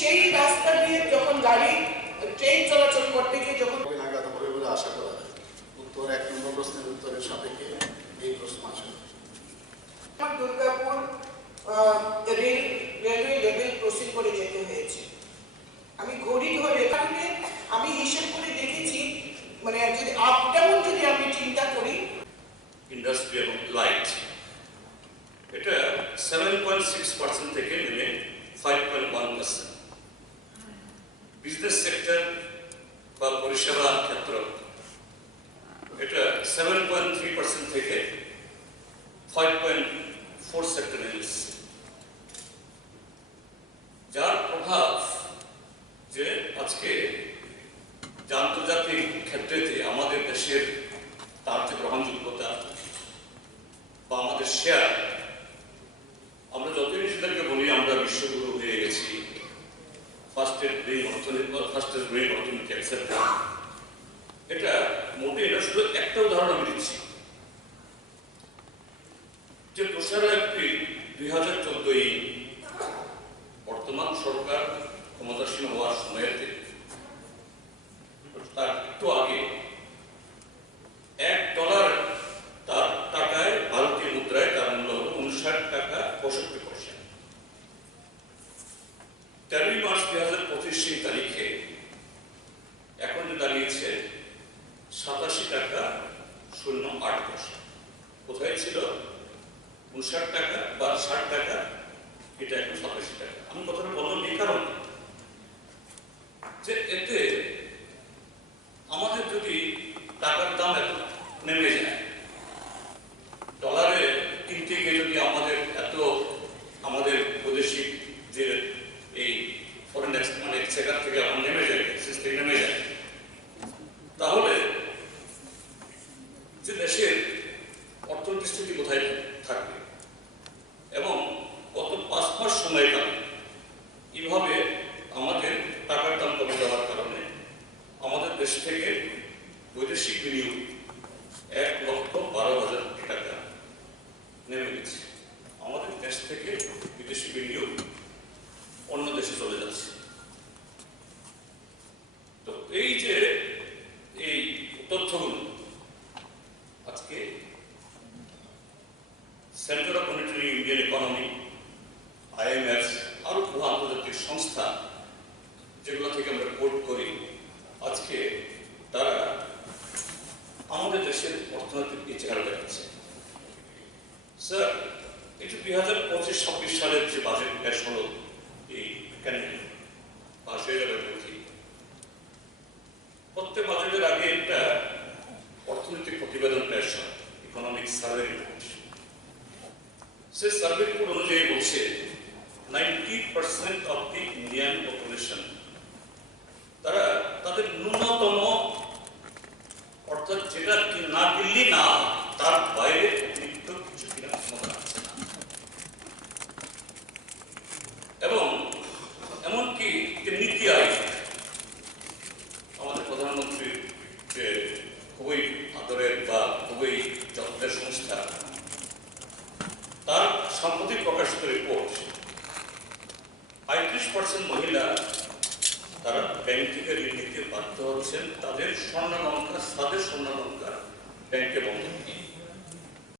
সেই রাস্তা দিয়ে যখন গাড়ি ট্রেন চলাচল করতে গিয়ে যখন নাগাদ হবে বলে আশা করা যায়। উত্তর 1 নম্বর প্রশ্নের উত্তরের সাপেক্ষে এই প্রশ্ন আসে। দুর্গাপুর রেলওয়ে লেভেল ক্রসিং করে যেতে হয়েছে। আমি ঘড়ি ধরে আমি হিসেব করে দেখেছি, মানে যদি আপ ডাউন যদি আমি চিন্তা করি, ইন্ডাস্ট্রিয়াল লাইট এটা 7.6% থেকে নেমে 5.1%। বিজনেস সেক্টর বা পরিষেবা ক্ষেত্র এটা 7.3% থেকে 5.4 সেক্টরে এসেছে, যার প্রভাব যে আজকে আন্তর্জাতিক ক্ষেত্রেতে আমাদের দেশের তার যে গ্রহণযোগ্যতা বা আমাদের শেয়ার, আমরা যতই সেটাকে বলি আমরা বিশ্বগুরু হয়ে গেছি, ফার্স্টের গ্রোয়িং অর্থনীতি এক্সেট্রা, এটা মোটে এটা শুধু একটা উদাহরণ আমি দিচ্ছি যে 2 এপ্রিল 2014 বর্তমান সরকার ক্ষমতাসীন হওয়ার সময়েতে তার একটু আগে $1 তার টাকায় ভারতীয় মুদ্রায় তার মূল্য হল 59 টাকা 65 পয়সা। 13 মার্চ 2025 তারিখে এখন দাঁড়িয়েছে 87 টাকা 08 পয়সা। কোথায় ছিল 59 টাকা বা 60 টাকা, এটা এখন 87 টাকা। আমি কথাটা বললাম এই কারণে যে এতে আমাদের যদি টাকার দাম এত নেমে যায়, ডলারে কিনতে গিয়ে যদি আমাদের বৈদেশিক যে এই ফরেন মানে সেখান থেকে নেমে যায়, নেমে যায়, তাহলে যে দেশের অর্থনৈতিক স্থিতি কোথায় থাকবে এবং গত 5 মাস সময়কালে এইভাবে আমাদের টাকার দাম কমে যাওয়ার কারণে আমাদের দেশ থেকে বৈদেশিক বিনিয়োগ 1,12,000 কোটি টাকা নেমে গেছে। আমাদের দেশ থেকে বিদেশি বিনিয়োগ অন্য দেশে চলে যাচ্ছে। তো এই যে এই তথ্যগুলো আজকে centre of monitoring Indian economy, IMF, আরো বহু আন্তর্জাতিক সংস্থা যেগুলো থেকে আমরা রিপোর্ট করি, আজকে তারা আমাদের দেশের অর্থনৈতিক চেহারা দেখাচ্ছে। স্যার, এই যে 2025-26 সালের যে বাজেট পেশ হলো, এই পাশ হয়ে যাবে বলছি, প্রত্যেক বাজেটের আগে একটা অর্থনৈতিক প্রতিবেদন পেশ হয়, ইকোনমিক সার্ভে রিপোর্ট। সে সার্ভে রিপোর্ট অনুযায়ী বলছে 90% অফ দি ইন্ডিয়ান পপুলেশন তারা তাদের ন্যূনতম, অর্থাৎ যেটা না কিনলে না তার বাইরে অতিরিক্ত কিছু কিনা ক্ষমতা আছে না। এবং এমনকি নীতি আয়োগ, আমাদের প্রধানমন্ত্রীর যে খুবই আদরের বা খুবই যত্নের সংস্থা, তার সাম্প্রতিক প্রকাশিত রিপোর্ট 35% মহিলা তারা ব্যাংক থেকে ঋণ নিতে বাধ্য হচ্ছেন তাদের স্বর্ণালঙ্কার ব্যাংকে বন্ধক নিয়ে।